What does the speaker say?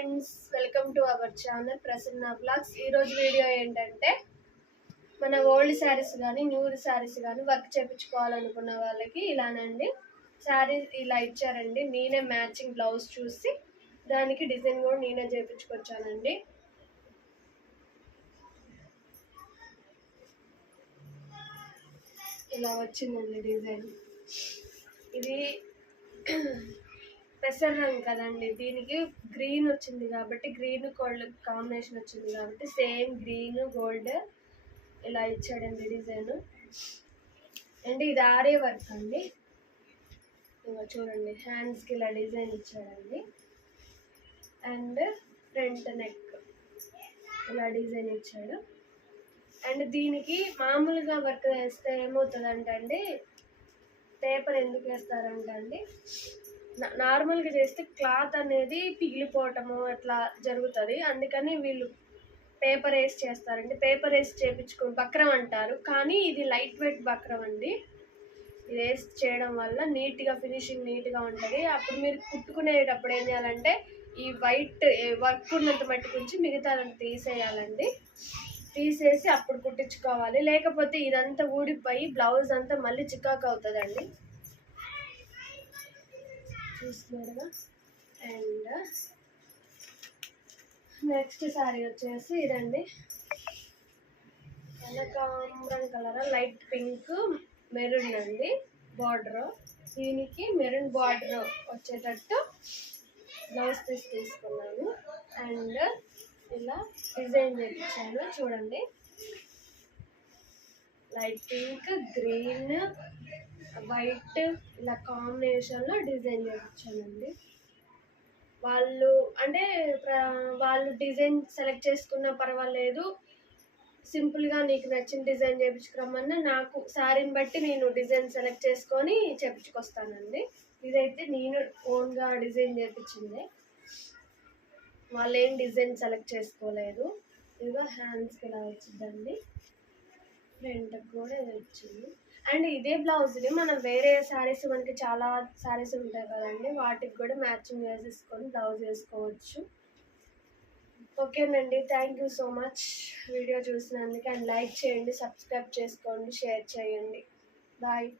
Friends, welcome to our channel Prasanna blogs. ఈరోజు video ఏంటంటే మన ఓల్డ్ శారీస్ కానీ న్యూ శారీస్ కానీ వర్క్ చేయించుకోవాలనుకున్న వాళ్ళకి ఇలానండి శారీ ఇలా ఇచ్చారండి. నేనే మ్యాచింగ్ బ్లౌజ్ చూసి దానికి డిజైన్ కూడా నేనే చేయించుకొచ్చానండి. ఇలా వచ్చిందండి డిజైన్. ఇది పెసర్ రంగు కదండి, దీనికి గ్రీన్ వచ్చింది కాబట్టి గ్రీన్ గోల్డ్ కాంబినేషన్ వచ్చింది కాబట్టి సేమ్ గ్రీన్ గోల్డ్ ఇలా ఇచ్చాడండి డిజైన్. అండ్ ఇది ఆరే వర్క్ అండి. ఇంకా చూడండి హ్యాండ్స్కి ఇలా డిజైన్ ఇచ్చాడండి. అండ్ ఫ్రంట్ నెక్ ఇలా డిజైన్ ఇచ్చాడు. అండ్ దీనికి మామూలుగా వర్క్ వేస్తే ఏమవుతుందంటే అండి, పేపర్ ఎందుకు వేస్తారంటే అండి, నార్మల్గా చేస్తే క్లాత్ అనేది పిగిలిపోవటము అట్లా జరుగుతుంది. అందుకని వీళ్ళు పేపర్ వేసి చేస్తారండి. పేపర్ వేసి చేయించుకుని బక్రం అంటారు, కానీ ఇది లైట్ వెయిట్ బక్రం అండి. ఇది వేసి చేయడం వల్ల నీట్గా ఫినిషింగ్ నీట్గా ఉంటుంది. అప్పుడు మీరు కుట్టుకునేటప్పుడు ఏం చేయాలంటే ఈ వైట్ వర్క్ ఉన్నంత మట్టి గురించి మిగతాదంతా తీసేయాలండి. తీసేసి అప్పుడు కుట్టించుకోవాలి, లేకపోతే ఇదంతా ఊడిపోయి బ్లౌజ్ అంతా మళ్ళీ చికాకు అవుతుందండి. చూస్తున్నారుగా. అండ్ నెక్స్ట్ శారీ వచ్చేసి ఇదండి, కనకాంబరం కలర్ లైట్ పింక్ మెరూన్ అండి బార్డర్. దీనికి మెరూన్ బార్డర్ వచ్చేటట్టు బ్లౌజ్ పీస్ తీసుకున్నాను. అండ్ ఇలా డిజైన్ చేయించాను చూడండి. లైట్ పింక్, గ్రీన్, వైట్ ఇలా కాంబినేషన్లో డిజైన్ చేయించానండి. వాళ్ళు డిజైన్ సెలెక్ట్ చేసుకున్నా పర్వాలేదు, సింపుల్గా నీకు నచ్చిన డిజైన్ చేయించుకురమ్మన్నా నాకు శారీని బట్టి నేను డిజైన్ సెలెక్ట్ చేసుకొని చేయించుకొస్తానండి. ఇదైతే నేను ఓన్గా డిజైన్ చేయించింది, వాళ్ళు ఏం డిజైన్ సెలెక్ట్ చేసుకోలేదు. ఇదిగో హ్యాండ్స్కి ఇలా వచ్చిందండి, ఫ్రంట్కి కూడా ఇది వచ్చింది. అండ్ ఇదే బ్లౌజ్ని మనం వేరే శారీస్, మనకి చాలా శారీస్ ఉంటాయి కదండి, వాటికి కూడా మ్యాచింగ్ వేసేసుకొని బ్లౌజ్ వేసుకోవచ్చు. ఓకేనండి, thank you so much video చూసినందుకు. అండ్ లైక్ చేయండి, సబ్స్క్రైబ్ చేసుకోండి, షేర్ చేయండి. బాయ్.